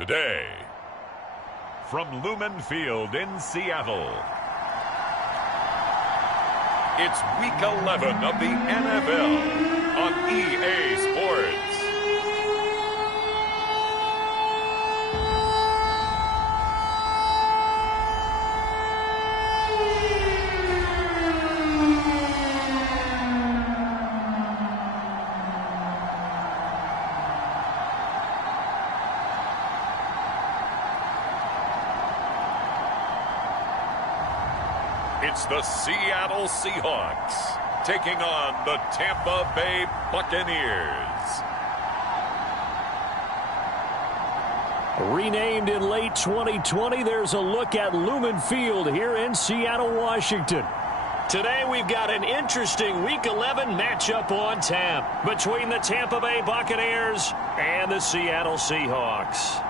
Today, from Lumen Field in Seattle, it's Week 11 of the NFL on EA Sports. It's the Seattle Seahawks taking on the Tampa Bay Buccaneers. Renamed in late 2020, there's a look at Lumen Field here in Seattle, Washington. Today we've got an interesting Week 11 matchup on tap between the Tampa Bay Buccaneers and the Seattle Seahawks.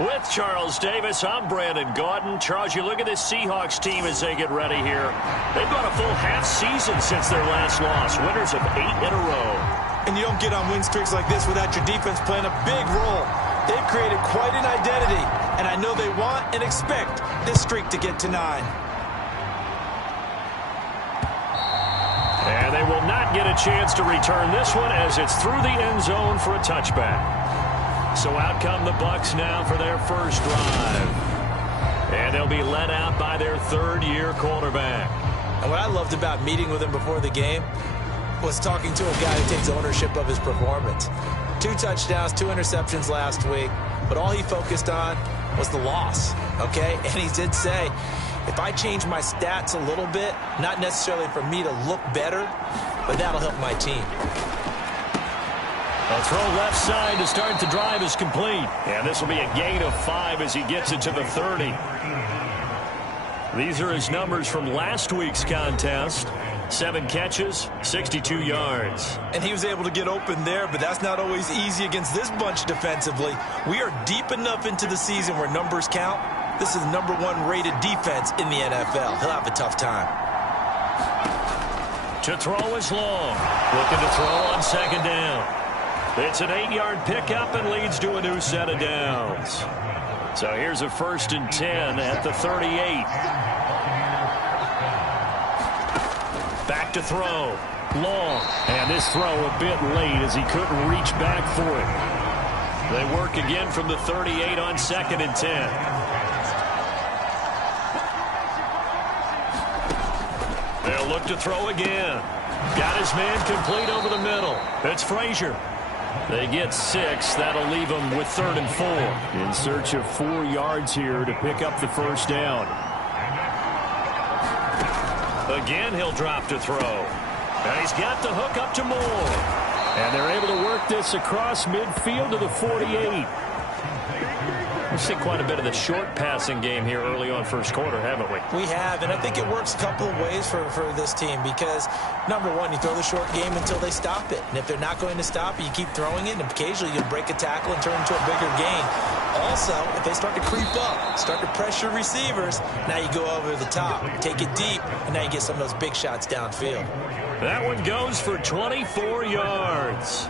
With Charles Davis, I'm Brandon Gaudin. Charles, you look at this Seahawks team as they get ready here. They've gone a full half season since their last loss, winners of 8 in a row. And you don't get on win streaks like this without your defense playing a big role. They've created quite an identity, and I know they want and expect this streak to get to 9. And they will not get a chance to return this one as it's through the end zone for a touchback. So out come the Bucs now for their first drive. And they'll be led out by their third-year quarterback. And what I loved about meeting with him before the game was talking to a guy who takes ownership of his performance. 2 touchdowns, 2 interceptions last week, but all he focused on was the loss, okay? And he did say, if I change my stats a little bit, not necessarily for me to look better, but that'll help my team. A throw left side to start the drive is complete. And this will be a gain of 5 as he gets it to the 30. These are his numbers from last week's contest. 7 catches, 62 yards. And he was able to get open there, but that's not always easy against this bunch defensively. We are deep enough into the season where numbers count. This is the #1 rated defense in the NFL. He'll have a tough time. To throw is long. Looking to throw on second down. It's an 8-yard pickup and leads to a new set of downs. So here's a 1st and 10 at the 38. Back to throw. Long. And this throw a bit late as he couldn't reach back for it. They work again from the 38 on 2nd and 10. They'll look to throw again. Got his man complete over the middle. It's Frazier. They get 6. That'll leave them with 3rd and 4. In search of 4 yards here to pick up the first down. Again, he'll drop to throw. And he's got the hook up to Moore. And they're able to work this across midfield to the 48. We've seen quite a bit of the short passing game here early on first quarter, haven't we? We have, and I think it works a couple of ways for this team because, number one, you throw the short game until they stop it. And if they're not going to stop it, you keep throwing it, and occasionally you'll break a tackle and turn into a bigger gain. Also, if they start to creep up, start to pressure receivers, now you go over the top, take it deep, and now you get some of those big shots downfield. That one goes for 24 yards.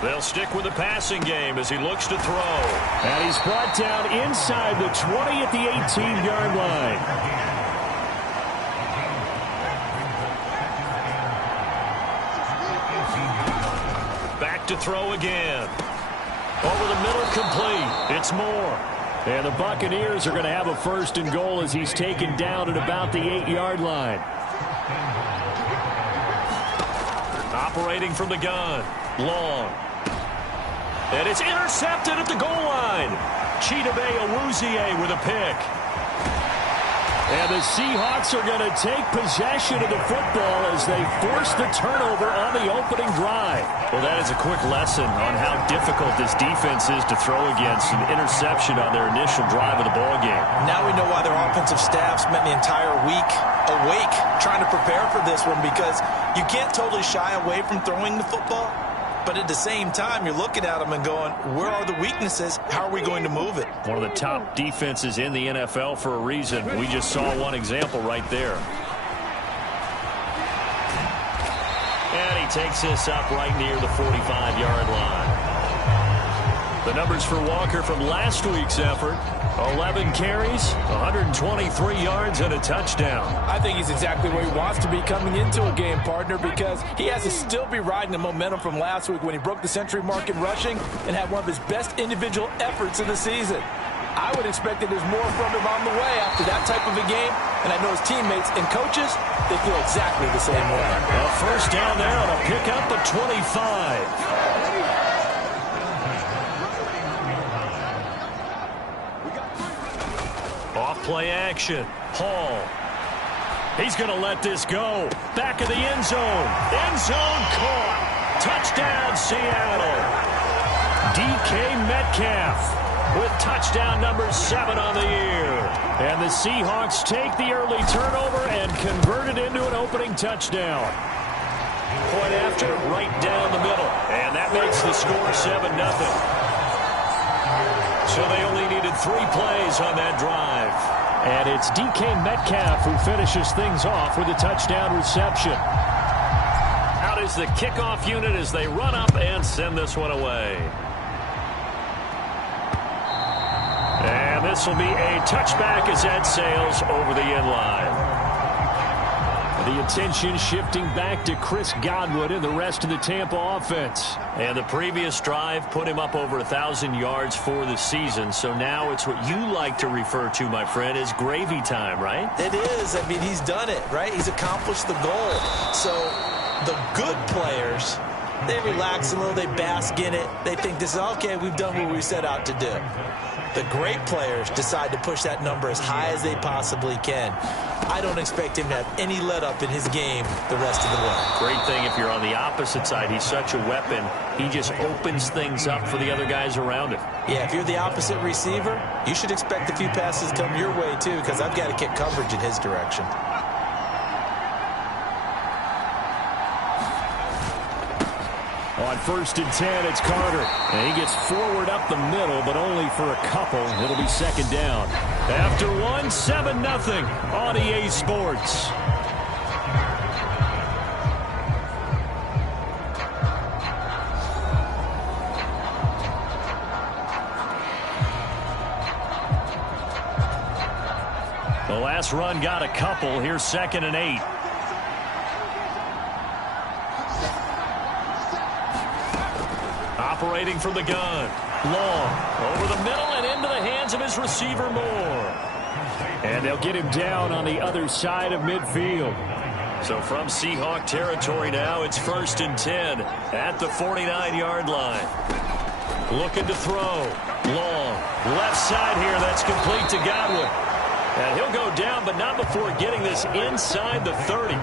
They'll stick with the passing game as he looks to throw. And he's brought down inside the 20 at the 18-yard line. Back to throw again. Over the middle, complete. It's Moore. And the Buccaneers are going to have a 1st and goal as he's taken down at about the 8-yard line. Operating from the gun. Long. And it's intercepted at the goal line. Chidobe Awuzie with a pick. And the Seahawks are going to take possession of the football as they force the turnover on the opening drive. Well, that is a quick lesson on how difficult this defense is to throw against an interception on their initial drive of the ballgame. Now we know why their offensive staff spent the entire week awake trying to prepare for this one, because you can't totally shy away from throwing the football, But at the same time, you're looking at them and going, where are the weaknesses? How are we going to move it? One of the top defenses in the NFL for a reason. We just saw one example right there. And he takes this up right near the 45-yard line. The numbers for Walker from last week's effort: 11 carries, 123 yards, and a touchdown. I think he's exactly where he wants to be coming into a game, partner, because he has to still be riding the momentum from last week when he broke the century mark in rushing and had one of his best individual efforts in the season. I would expect that there's more from him on the way after that type of a game, and I know his teammates and coaches, they feel exactly the same way. A first down there on a pickup of 25. Off-play action. Hall. He's going to let this go. Back of the end zone. End zone caught. Touchdown, Seattle. DK Metcalf with touchdown number 7 on the year. And the Seahawks take the early turnover and convert it into an opening touchdown. Point after, right down the middle. And that makes the score 7-0. So they only needed 3 plays on that drive. And it's DK Metcalf who finishes things off with a touchdown reception. Out is the kickoff unit as they run up and send this one away. And this will be a touchback as that sails over the end line. The attention shifting back to Chris Godwin and the rest of the Tampa offense. And the previous drive put him up over 1,000 yards for the season. So now it's what you like to refer to, my friend, as gravy time, right? It is. I mean, he's done it, right? He's accomplished the goal. So the good players, they relax a little, they bask in it. They think this is okay, we've done what we set out to do. The great players decide to push that number as high as they possibly can. I don't expect him to have any let-up in his game the rest of the way. Great thing if you're on the opposite side. He's such a weapon. He just opens things up for the other guys around him. Yeah, if you're the opposite receiver, you should expect a few passes come your way, too, because I've got to kick coverage in his direction. On 1st and 10, it's Carter. And he gets forward up the middle, but only for a couple. It'll be second down. After 1, 7-0 on EA Sports. The last run got a couple. Here's 2nd and 8. Operating from the gun. Long. Over the middle and into the hands of his receiver, Moore. And they'll get him down on the other side of midfield. So from Seahawk territory now, it's 1st and 10 at the 49-yard line. Looking to throw. Long. Left side here. That's complete to Godwin. And he'll go down, but not before getting this inside the 30.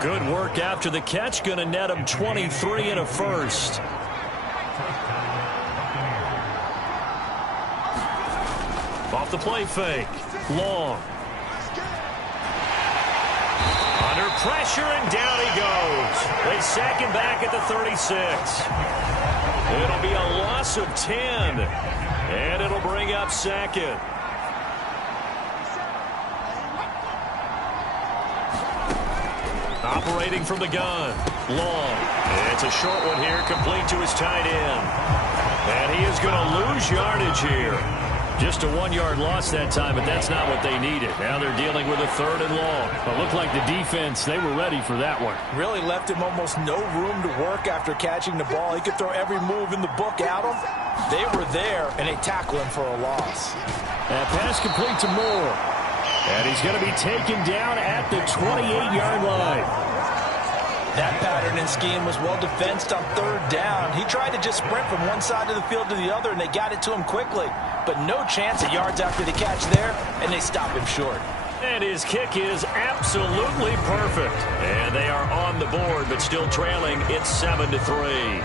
Good work after the catch. Going to net him 23 and a first. Off the play fake. Long. Under pressure, and down he goes. They sack him back at the 36. It'll be a loss of 10. And it'll bring up 2nd. Operating from the gun. Long. It's a short one here, complete to his tight end. And he is going to lose yardage here. Just a 1-yard loss that time, but that's not what they needed. Now they're dealing with a 3rd and long. It looked like the defense, they were ready for that one. Really left him almost no room to work after catching the ball. He could throw every move in the book at him. They were there, and they tackled him for a loss. And pass complete to Moore. And he's going to be taken down at the 28-yard line. That pattern and scheme was well defensed on 3rd down. He tried to just sprint from one side of the field to the other, and they got it to him quickly. But no chance of yards after the catch there, and they stop him short. And his kick is absolutely perfect. And they are on the board, but still trailing. It's 7-3.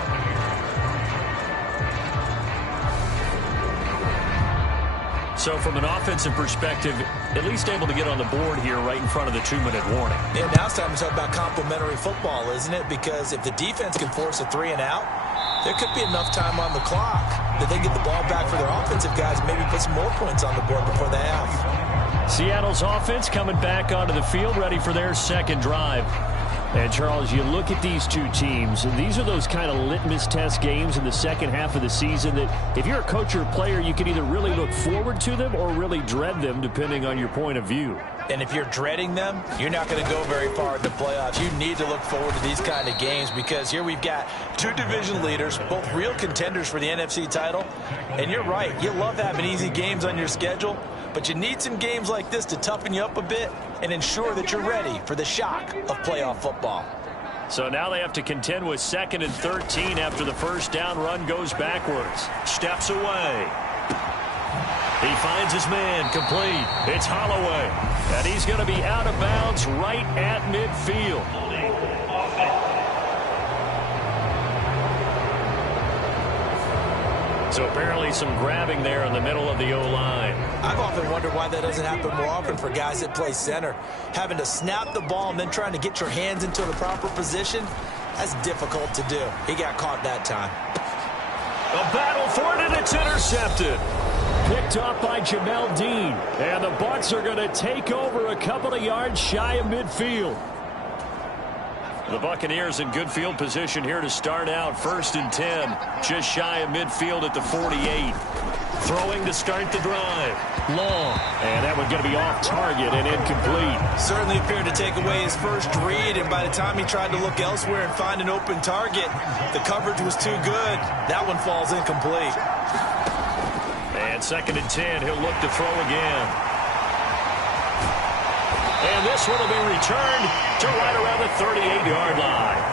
So from an offensive perspective, at least able to get on the board here right in front of the 2-minute warning. Yeah, now it's time to talk about complimentary football, isn't it? Because if the defense can force a 3 and out, there could be enough time on the clock that they get the ball back for their offensive guys and maybe put some more points on the board before the half. Seattle's offense coming back onto the field, ready for their second drive. And, Charles, you look at these two teams, and these are those kind of litmus test games in the second half of the season that if you're a coach or a player, you can either really look forward to them or really dread them, depending on your point of view. And if you're dreading them, you're not going to go very far in the playoffs. You need to look forward to these kind of games because here we've got two division leaders, both real contenders for the NFC title. And you're right, you love having easy games on your schedule, but you need some games like this to toughen you up a bit and ensure that you're ready for the shock of playoff football. So now they have to contend with 2nd and 13 after the first down run goes backwards. Steps away. He finds his man, complete. It's Holloway, and he's going to be out of bounds right at midfield. So apparently some grabbing there in the middle of the O-line. I've often wondered why that doesn't happen more often for guys that play center. Having to snap the ball and then trying to get your hands into the proper position, that's difficult to do. He got caught that time. A battle for it, and it's intercepted. Picked off by Jamel Dean. And the Bucs are going to take over a couple of yards shy of midfield. The Buccaneers in good field position here to start out. 1st and 10. Just shy of midfield at the 48. Throwing to start the drive. Long. And that one going to be off target and incomplete. Certainly appeared to take away his first read, and by the time he tried to look elsewhere and find an open target, the coverage was too good. That one falls incomplete. And 2nd and 10. He'll look to throw again. And this one will be returned to right around the 38-yard line.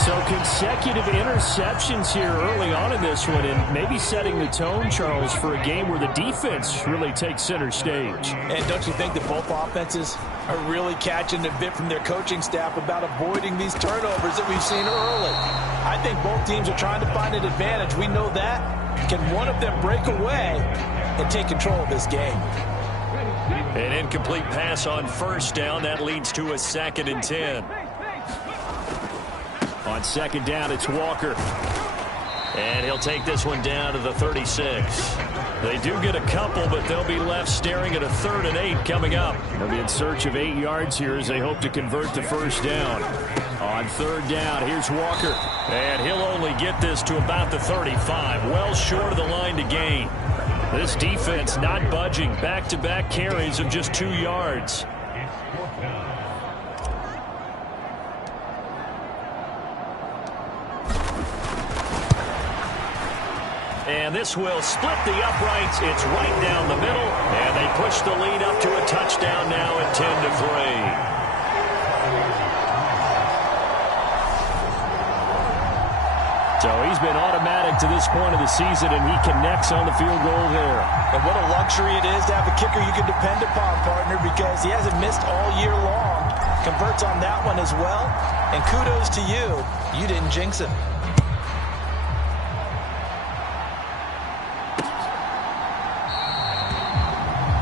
So consecutive interceptions here early on in this one, and maybe setting the tone, Charles, for a game where the defense really takes center stage. And don't you think that both offenses are really catching a bit from their coaching staff about avoiding these turnovers that we've seen early? I think both teams are trying to find an advantage. We know that. Can one of them break away and take control of this game? An incomplete pass on 1st down. That leads to a 2nd and 10. On 2nd down, it's Walker. And he'll take this one down to the 36. They do get a couple, but they'll be left staring at a 3rd and 8 coming up. They'll be in search of 8 yards here as they hope to convert the 1st down. On 3rd down, here's Walker. And he'll only get this to about the 35. Well short of the line to gain. This defense not budging. Back-to-back carries of just 2 yards. And this will split the uprights. It's right down the middle. And they push the lead up to a touchdown now at 10-3. So he's been automatic to this point of the season, and he connects on the field goal there. And what a luxury it is to have a kicker you can depend upon, partner, because he hasn't missed all year long. Converts on that one as well. And kudos to you. You didn't jinx him.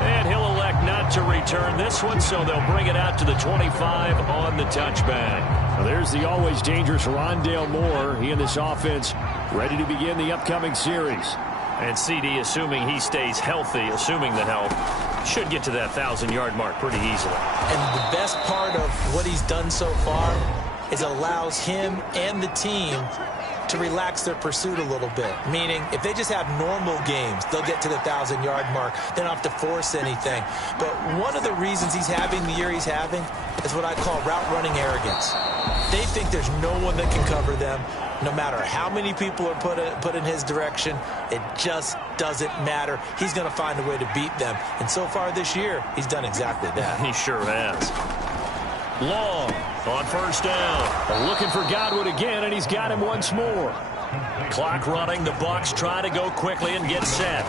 And he'll elect not to return this one, so they'll bring it out to the 25 on the touchback. Well, there's the always dangerous Rondale Moore. He and this offense ready to begin the upcoming series. And CD, assuming he stays healthy, assuming the health, should get to that 1,000-yard mark pretty easily. And the best part of what he's done so far is allows him and the team to relax their pursuit a little bit. Meaning, if they just have normal games, they'll get to the 1,000-yard mark. They don't have to force anything. But one of the reasons he's having the year he's having is what I call route-running arrogance. They think there's no one that can cover them. No matter how many people are put in his direction, it just doesn't matter. He's going to find a way to beat them. And so far this year, he's done exactly that. He sure has. Long on 1st down. Looking for Godwin again, and he's got him once more. Clock running. The Bucs try to go quickly and get set.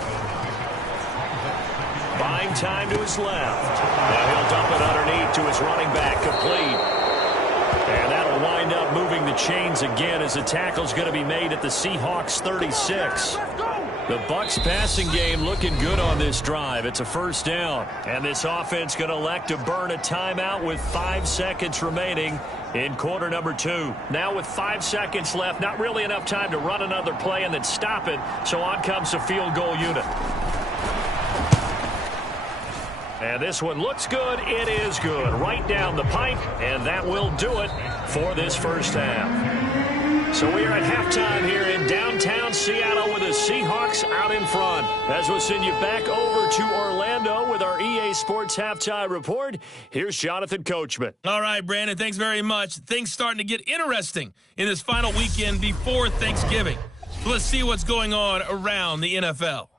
Buying time to his left. Now he'll dump it underneath to his running back. Complete. And that'll wind up moving the chains again as the tackle's going to be made at the Seahawks 36. The Bucs passing game looking good on this drive. It's a first down. And this offense going to elect to burn a timeout with 5 seconds remaining in quarter number 2. Now with 5 seconds left, not really enough time to run another play and then stop it. So on comes the field goal unit. And this one looks good. It is good. Right down the pipe. And that will do it for this first half. So we are at halftime here in downtown Seattle with the Seahawks out in front. As we'll send you back over to Orlando with our EA Sports Halftime Report, here's Jonathan Coachman. All right, Brandon, thanks very much. Things starting to get interesting in this final weekend before Thanksgiving. So let's see what's going on around the NFL.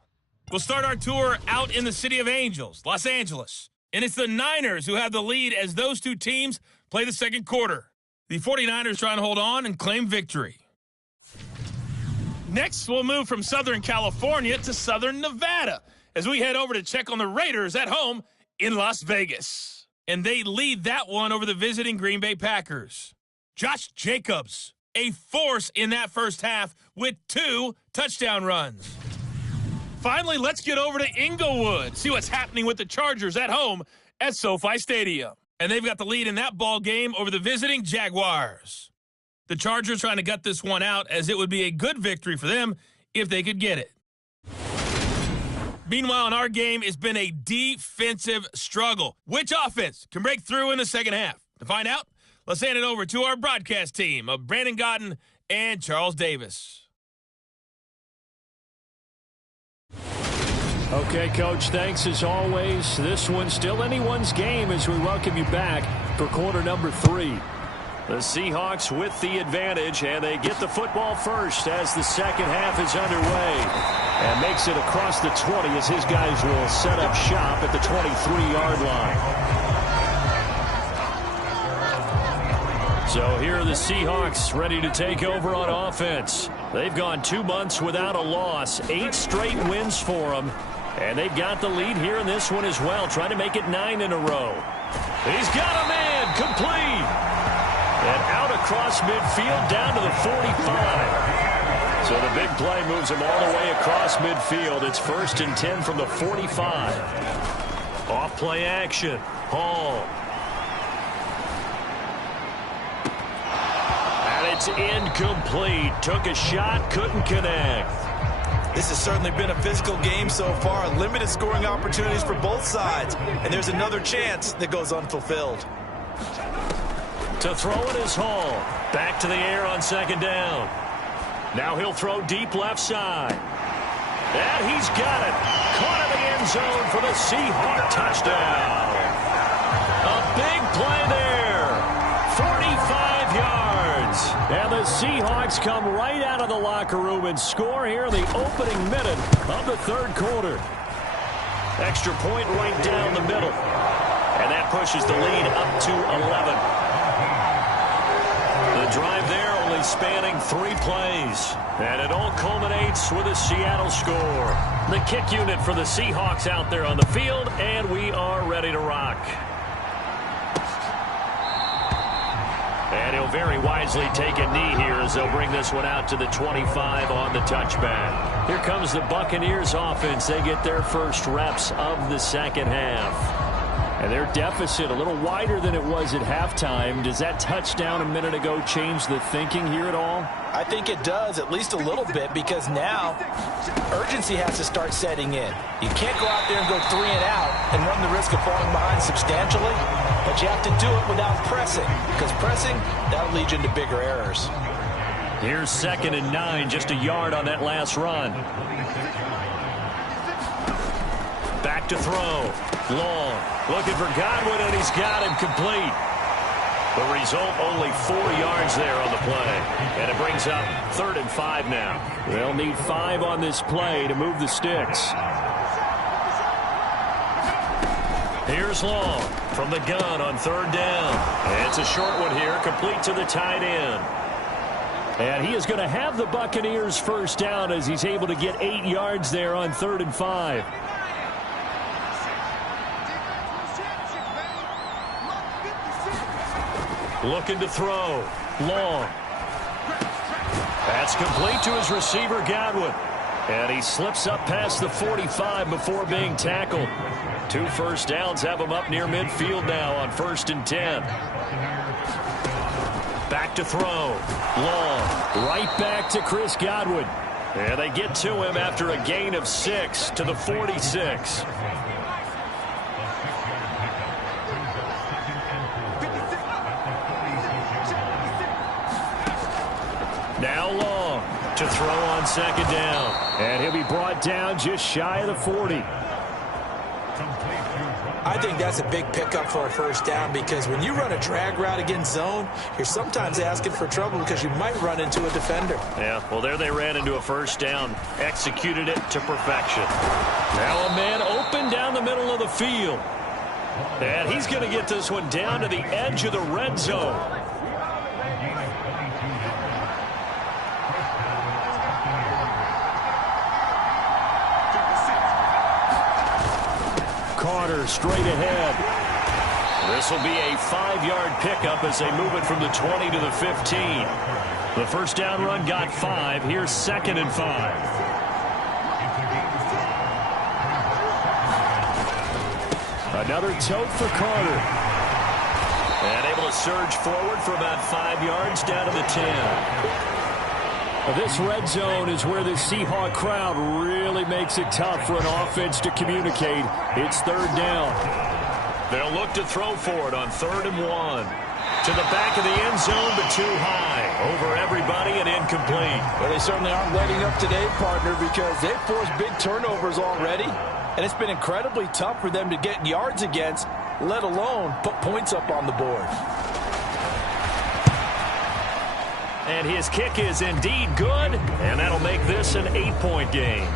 We'll start our tour out in the City of Angels, Los Angeles. And it's the Niners who have the lead as those two teams play the second quarter. The 49ers trying to hold on and claim victory. Next, we'll move from Southern California to Southern Nevada as we head over to check on the Raiders at home in Las Vegas. And they lead that one over the visiting Green Bay Packers. Josh Jacobs, a force in that first half with 2 touchdown runs. Finally, let's get over to Inglewood, see what's happening with the Chargers at home at SoFi Stadium. And they've got the lead in that ball game over the visiting Jaguars. The Chargers trying to gut this one out as it would be a good victory for them if they could get it. Meanwhile, in our game, it's been a defensive struggle. Which offense can break through in the second half? To find out, let's hand it over to our broadcast team of Brandon Godden and Charles Davis. Okay, Coach, thanks as always. This one's still anyone's game as we welcome you back for quarter number 3. The Seahawks with the advantage, and they get the football first as the second half is underway. And makes it across the 20 as his guys will set up shop at the 23-yard line. So here are the Seahawks ready to take over on offense. They've gone 2 months without a loss, 8 straight wins for them. And they've got the lead here in this one as well, trying to make it 9 in a row. He's got a man, complete. And out across midfield, down to the 45. So the big play moves him all the way across midfield. It's 1st and 10 from the 45. Off play action. Hall. And it's incomplete. Took a shot, couldn't connect. This has certainly been a physical game so far. Limited scoring opportunities for both sides. And there's another chance that goes unfulfilled. To throw it is Hall. Back to the air on second down. Now he'll throw deep left side. And he's got it. Caught in the end zone for the Seahawk touchdown. A big play there. 45 yards. And the Seahawks come right out of the locker room and score here in the opening minute of the third quarter. Extra point right down the middle. And that pushes the lead up to 11. The drive there only spanning 3 plays. And it all culminates with a Seattle score. The kick unit for the Seahawks out there on the field, and we are ready to rock. And he'll very wisely take a knee here as they'll bring this one out to the 25 on the touchback. Here comes the Buccaneers offense. They get their first reps of the second half. And their deficit a little wider than it was at halftime. Does that touchdown a minute ago change the thinking here at all? I think it does, at least a little bit, because now urgency has to start setting in. You can't go out there and go 3 and out and run the risk of falling behind substantially, but you have to do it without pressing, because pressing, that'll lead you into bigger errors. Here's 2nd and 9, just a yard on that last run. Back to throw. Long. Looking for Godwin, and he's got him complete. The result, only 4 yards there on the play. And it brings up 3rd and 5 now. They'll need 5 on this play to move the sticks. Here's Long from the gun on 3rd down. And it's a short one here, complete to the tight end. And he is going to have the Buccaneers first down as he's able to get 8 yards there on 3rd and 5. Looking to throw. Long. That's complete to his receiver, Godwin. And he slips up past the 45 before being tackled. 2 first downs have him up near midfield now on 1st and 10. Back to throw. Long. Right back to Chris Godwin. And they get to him after a gain of 6 to the 46. Now Long to throw on 2nd down. And he'll be brought down just shy of the 40. I think that's a big pickup for a 1st down because when you run a drag route against zone, you're sometimes asking for trouble because you might run into a defender. Yeah, well, there they ran into a 1st down. Executed it to perfection. Now a man open down the middle of the field. And he's going to get this one down to the edge of the red zone. Carter straight ahead. This will be a 5-yard pickup as they move it from the 20 to the 15. The 1st down run got 5. Here's 2nd and 5. Another tote for Carter. And able to surge forward for about 5 yards down to the 10. This red zone is where the Seahawk crowd really makes it tough for an offense to communicate. It's 3rd down. They'll look to throw for it on 3rd and 1. To the back of the end zone, but too high. Over everybody and incomplete. Well, they certainly aren't letting up today, partner, because they've forced big turnovers already. And it's been incredibly tough for them to get yards against, let alone put points up on the board. And his kick is indeed good, and that'll make this an 8-point game.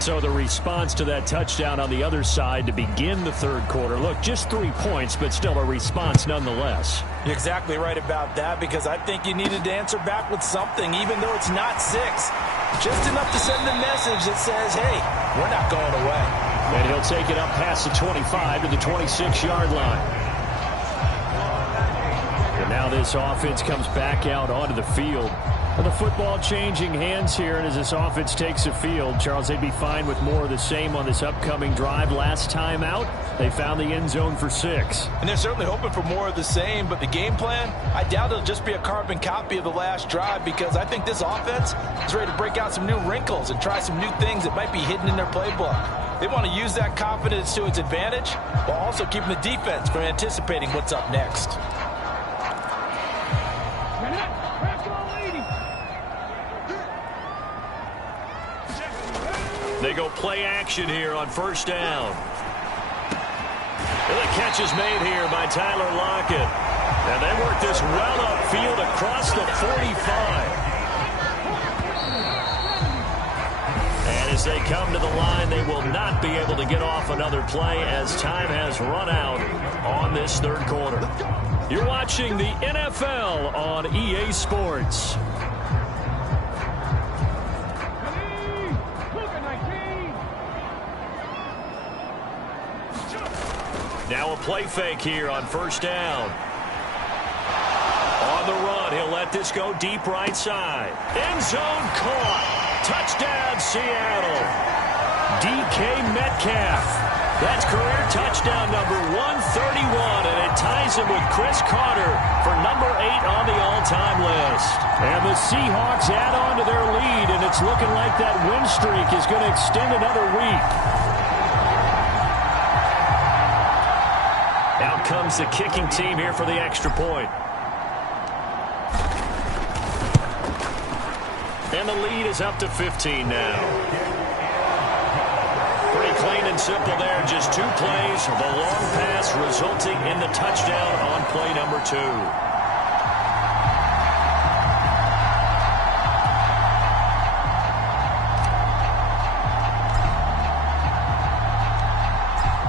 So the response to that touchdown on the other side to begin the 3rd quarter. Look, just 3 points, but still a response nonetheless. You're exactly right about that because I think you needed to answer back with something, even though it's not 6. Just enough to send a message that says, hey, we're not going away. And he'll take it up past the 25 to the 26-yard line. And now this offense comes back out onto the field. And the football changing hands here, and as this offense takes the field, Charles, they'd be fine with more of the same on this upcoming drive. Last time out, they found the end zone for 6. And they're certainly hoping for more of the same, but the game plan, I doubt it'll just be a carbon copy of the last drive because I think this offense is ready to break out some new wrinkles and try some new things that might be hidden in their playbook. They want to use that confidence to its advantage while also keeping the defense from anticipating what's up next. They go play action here on 1st down. And the catch is made here by Tyler Lockett. And they work this well upfield across the 45. And as they come to the line, they will not be able to get off another play as time has run out on this 3rd quarter. You're watching the NFL on EA Sports. Now a play fake here on 1st down. On the run, he'll let this go deep right side. End zone caught. Touchdown, Seattle. DK Metcalf. That's career touchdown number 131, and it ties him with Chris Carter for number 8 on the all-time list. And the Seahawks add on to their lead, and it's looking like that win streak is going to extend another week. Out comes the kicking team here for the extra point. And the lead is up to 15 now. Pretty clean and simple there. Just 2 plays. The long pass resulting in the touchdown on play number 2.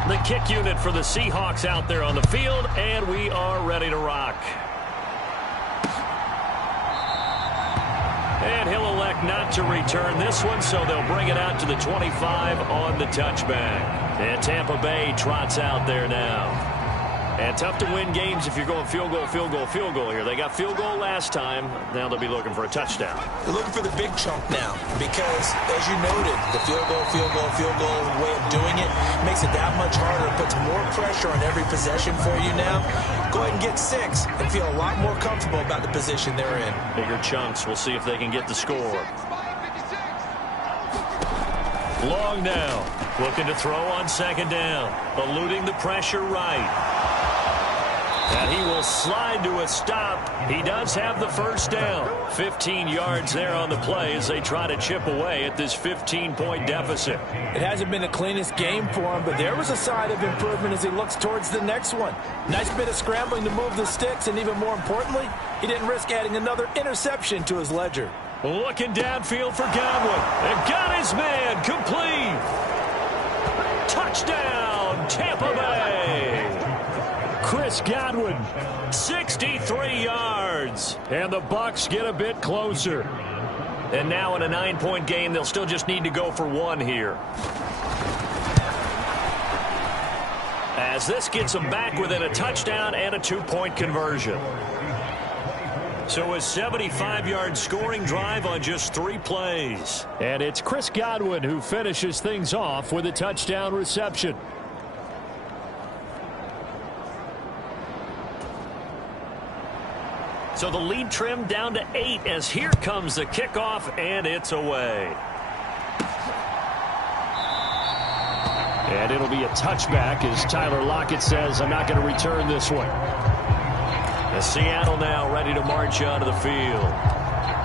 The kick unit for the Seahawks out there on the field, and we are ready to rock. And he'll elect not to return this one, so they'll bring it out to the 25 on the touchback. And Tampa Bay trots out there now. And tough to win games if you're going field goal, field goal, field goal here. They got field goal last time. Now they'll be looking for a touchdown. They're looking for the big chunk now because, as you noted, the field goal way of doing it makes it that much harder. It puts more pressure on every possession for you now. Go ahead and get 6 and feel a lot more comfortable about the position they're in. Bigger chunks. We'll see if they can get the score. Long now. Looking to throw on second down. Eluding the pressure right. And he will slide to a stop. He does have the first down. 15 yards there on the play as they try to chip away at this 15-point deficit. It hasn't been the cleanest game for him, but there was a sign of improvement as he looks towards the next one. Nice bit of scrambling to move the sticks, and even more importantly, he didn't risk adding another interception to his ledger. Looking downfield for Godwin. And got his man complete. Touchdown, Tampa Bay. Chris Godwin, 63 yards. And the Bucs get a bit closer. And now in a 9-point game, they'll still just need to go for 1 here. As this gets them back within a touchdown and a 2-point conversion. So a 75-yard scoring drive on just 3 plays. And it's Chris Godwin who finishes things off with a touchdown reception. So the lead trimmed down to 8 as here comes the kickoff, and it's away. And it'll be a touchback as Tyler Lockett says, I'm not going to return this one. And Seattle now ready to march onto the field.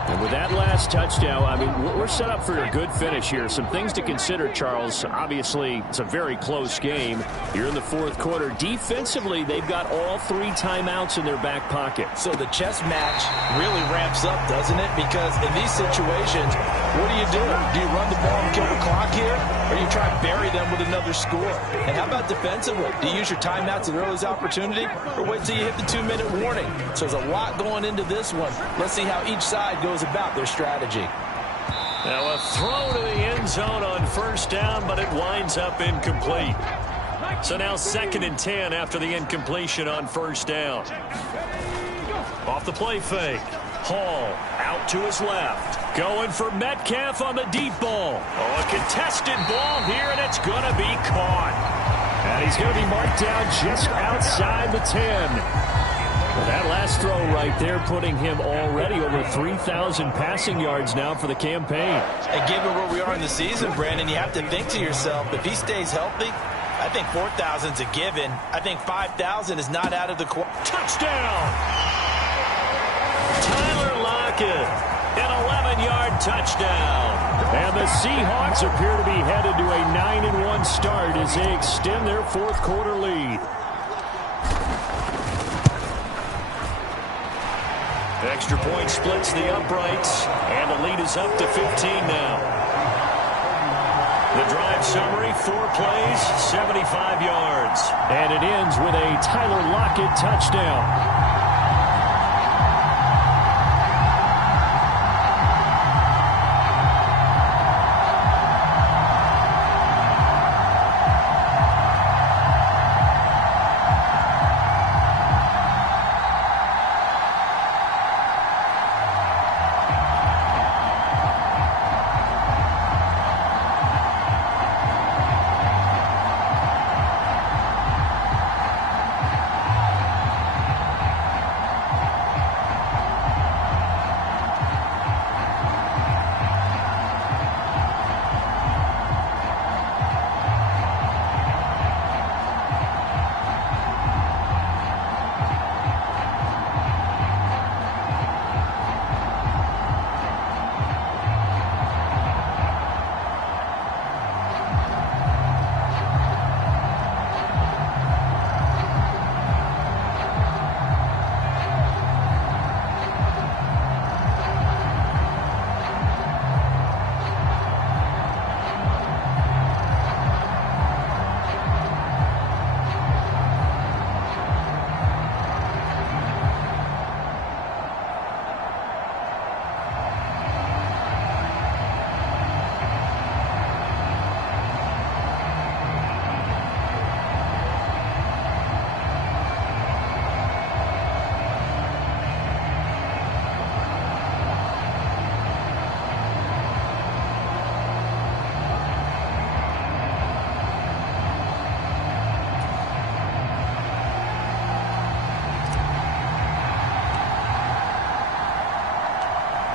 And with that last touchdown, I mean, we're set up for a good finish here. Some things to consider, Charles. Obviously, it's a very close game. You're in the 4th quarter. Defensively, they've got all 3 timeouts in their back pocket. So the chess match really ramps up, doesn't it? Because in these situations, what do you do? Do you run the ball and kill the clock here? Or do you try and bury them with another score? And how about defensively? Do you use your timeouts at the earliest opportunity? Or wait till you hit the 2-minute warning? So there's a lot going into this one. Let's see how each side goes about their strategy. Now a throw to the end zone on first down, but it winds up incomplete. So now 2nd and 10 after the incompletion on first down. Off the play fake. Hall out to his left. Going for Metcalf on the deep ball. Oh, a contested ball here, and it's going to be caught. And he's going to be marked down just outside the 10. Well, that last throw right there putting him already over 3,000 passing yards now for the campaign. And given where we are in the season, Brandon, you have to think to yourself, if he stays healthy, I think 4,000's a given. I think 5,000 is not out of the question. Touchdown! Tyler Lockett, an 11-yard touchdown. And the Seahawks appear to be headed to a 9-1 start as they extend their 4th quarter lead. Extra point splits the uprights, and the lead is up to 15 now. The drive summary, 4 plays, 75 yards. And it ends with a Tyler Lockett touchdown.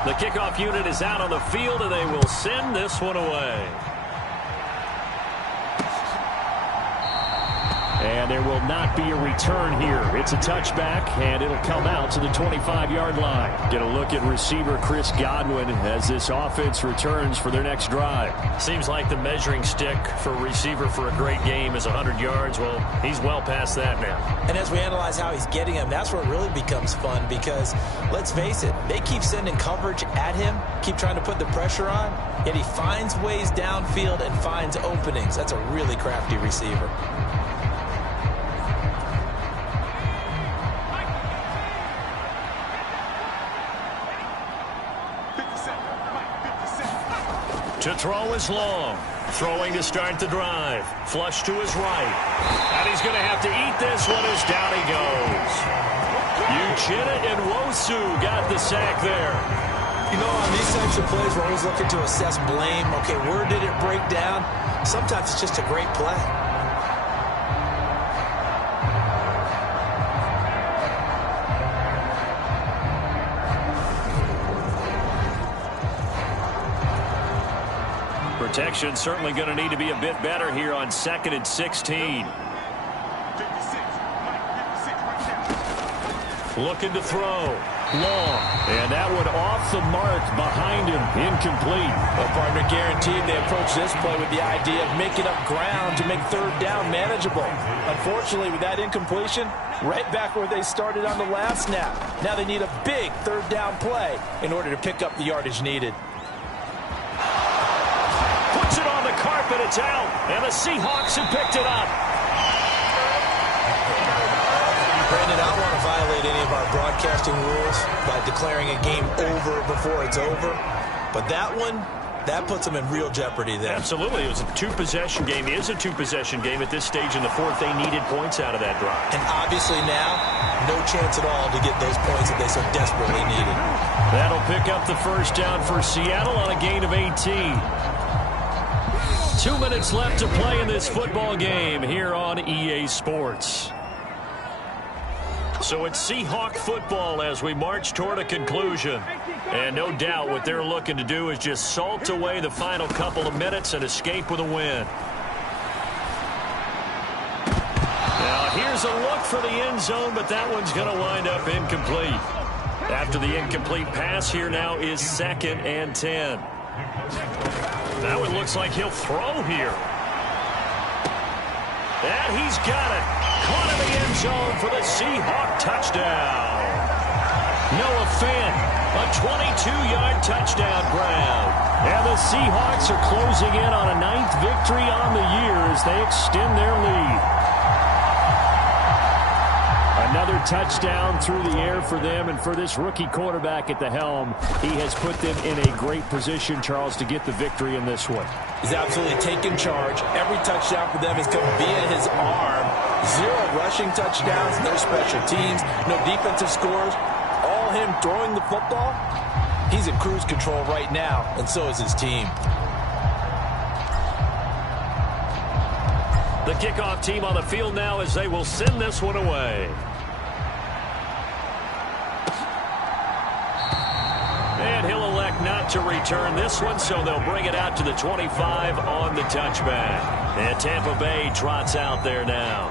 The kickoff unit is out on the field, and they will send this one away. And there will not be a return here. It's a touchback, and it'll come out to the 25-yard line. Get a look at receiver Chris Godwin as this offense returns for their next drive. Seems like the measuring stick for a receiver for a great game is 100 yards. Well, he's well past that now. And as we analyze how he's getting him, that's where it really becomes fun because, let's face it, they keep sending coverage at him, keep trying to put the pressure on, yet he finds ways downfield and finds openings. That's a really crafty receiver. To throw is Long. Throwing to start the drive. Flush to his right. And he's going to have to eat this one as down he goes. Uchenna and Wosu got the sack there. You know, on these types of plays, we're always looking to assess blame. Okay, where did it break down? Sometimes it's just a great play. Protection certainly going to need to be a bit better here on 2nd and 16. Looking to throw. Long. And that one off the mark behind him. Incomplete. Well, partner, guaranteed they approach this play with the idea of making up ground to make third down manageable. Unfortunately, with that incompletion, right back where they started on the last snap. Now they need a big third down play in order to pick up the yardage needed. Puts it on the carpet, it's out, and the Seahawks have picked it up. Brandon, I don't want to violate any of our broadcasting rules by declaring a game over before it's over, but that one, that puts them in real jeopardy there. Absolutely. It was a two-possession game. It is a two-possession game at this stage in the fourth. They needed points out of that drive. And obviously now, no chance at all to get those points that they so desperately needed. That'll pick up the first down for Seattle on a gain of 18. 2 minutes left to play in this football game here on EA Sports. So it's Seahawk football as we march toward a conclusion. And no doubt what they're looking to do is just salt away the final couple of minutes and escape with a win. Now here's a look for the end zone, but that one's going to wind up incomplete. After the incomplete pass, here now is 2nd and 10. That one looks like he'll throw here. And he's got it. Caught in the end zone for the Seahawk touchdown. Noah Fant, a 22-yard touchdown grab. And the Seahawks are closing in on a 9th victory on the year as they extend their lead. Another touchdown through the air for them, and for this rookie quarterback at the helm, he has put them in a great position, Charles, to get the victory in this one. He's absolutely taken charge. Every touchdown for them has come via his arm. 0 rushing touchdowns, no special teams, no defensive scores. All him throwing the football. He's in cruise control right now, and so is his team. The kickoff team on the field now as they will send this one away. And he'll elect not to return this one, so they'll bring it out to the 25 on the touchback. And Tampa Bay trots out there now.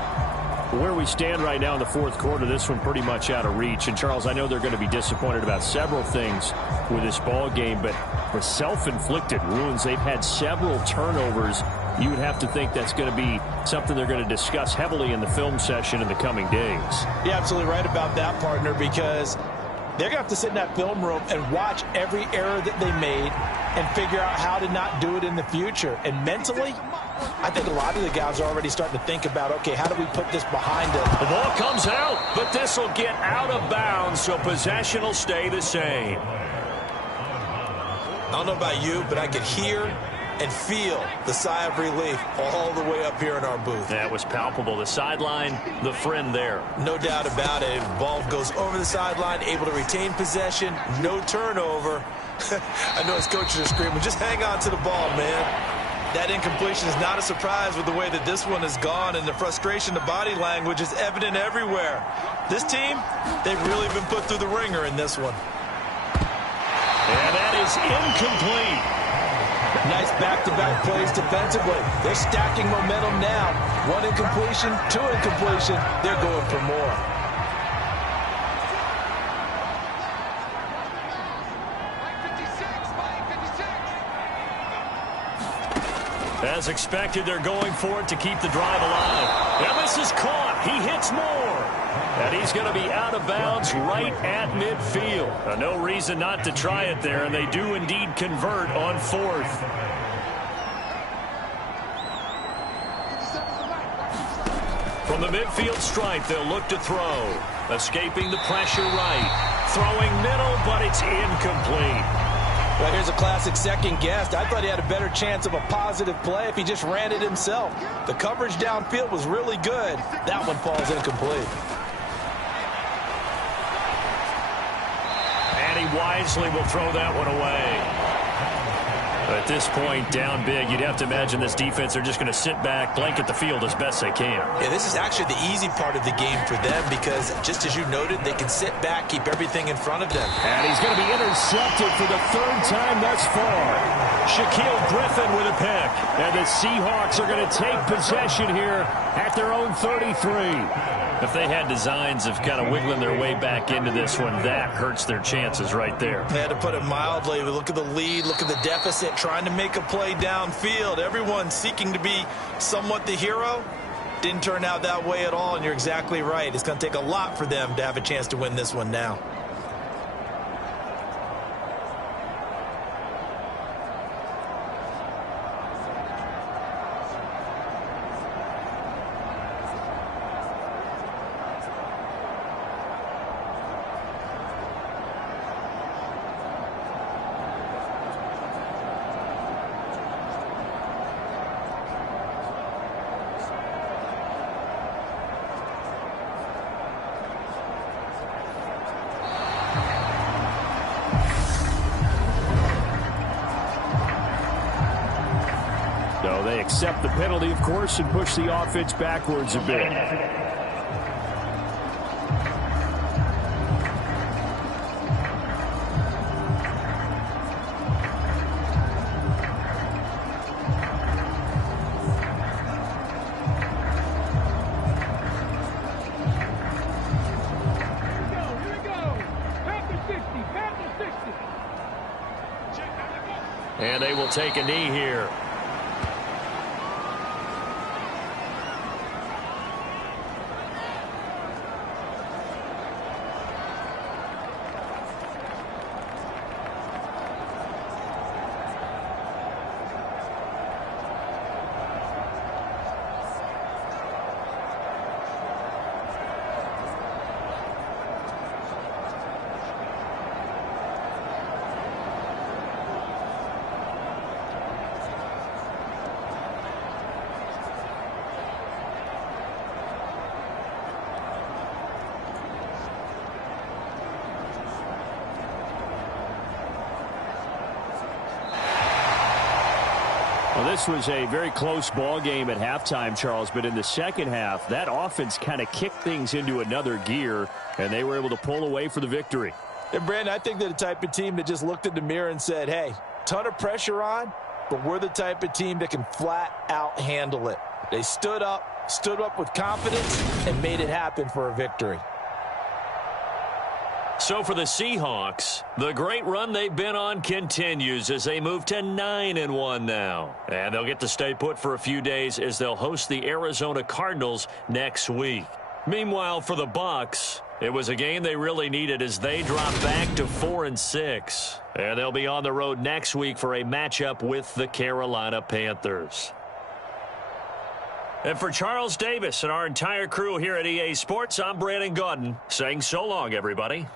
Where we stand right now in the fourth quarter, this one pretty much out of reach. And, Charles, I know they're going to be disappointed about several things with this ball game, but for self-inflicted wounds, they've had several turnovers. You would have to think that's going to be something they're going to discuss heavily in the film session in the coming days. You're absolutely right about that, partner, because they're going to have to sit in that film room and watch every error that they made and figure out how to not do it in the future. And mentally, I think a lot of the guys are already starting to think about, okay, how do we put this behind us? The ball comes out, but this will get out of bounds, so possession will stay the same. I don't know about you, but I could hear and feel the sigh of relief all the way up here in our booth. That was palpable. The sideline, the friend there. No doubt about it. Ball goes over the sideline, able to retain possession, no turnover. I know his coaches are screaming, just hang on to the ball, man. That incompletion is not a surprise with the way that this one has gone, and the frustration, the body language is evident everywhere. This team, they've really been put through the ringer in this one. And that is incomplete. Nice back-to-back plays defensively. They're stacking momentum now. 1 incompletion, 2 incompletion. They're going for more. As expected, they're going for it to keep the drive alive. And this is caught. He hits more. And he's going to be out of bounds right at midfield. No reason not to try it there, and they do indeed convert on 4th. From the midfield stripe, they'll look to throw. Escaping the pressure right. Throwing middle, but it's incomplete. Well, here's a classic second guess. I thought he had a better chance of a positive play if he just ran it himself. The coverage downfield was really good. That one falls incomplete. And he wisely will throw that one away. At this point, down big, you'd have to imagine this defense are just going to sit back, blanket the field as best they can. Yeah, this is actually the easy part of the game for them because, just as you noted, they can sit back, keep everything in front of them. And he's going to be intercepted for the 3rd time thus far. Shaquille Griffin with a pick. And the Seahawks are going to take possession here at their own 33. If they had designs of kind of wiggling their way back into this one, that hurts their chances right there. They had to put it mildly. Look at the lead, look at the deficit, trying to make a play downfield. Everyone seeking to be somewhat the hero. Didn't turn out that way at all, and you're exactly right. It's going to take a lot for them to have a chance to win this one now. So they accept the penalty, of course, and push the offense backwards a bit. And they will take a knee here. Well, this was a very close ball game at halftime, Charles, but in the second half, that offense kind of kicked things into another gear, and they were able to pull away for the victory. And, Brandon, I think they're the type of team that just looked in the mirror and said, hey, ton of pressure on, but we're the type of team that can flat out handle it. They stood up with confidence, and made it happen for a victory. So for the Seahawks, the great run they've been on continues as they move to 9-1 now. And they'll get to stay put for a few days as they'll host the Arizona Cardinals next week. Meanwhile, for the Bucs, it was a game they really needed as they drop back to 4-6. And they'll be on the road next week for a matchup with the Carolina Panthers. And for Charles Davis and our entire crew here at EA Sports, I'm Brandon Gaudin saying so long, everybody.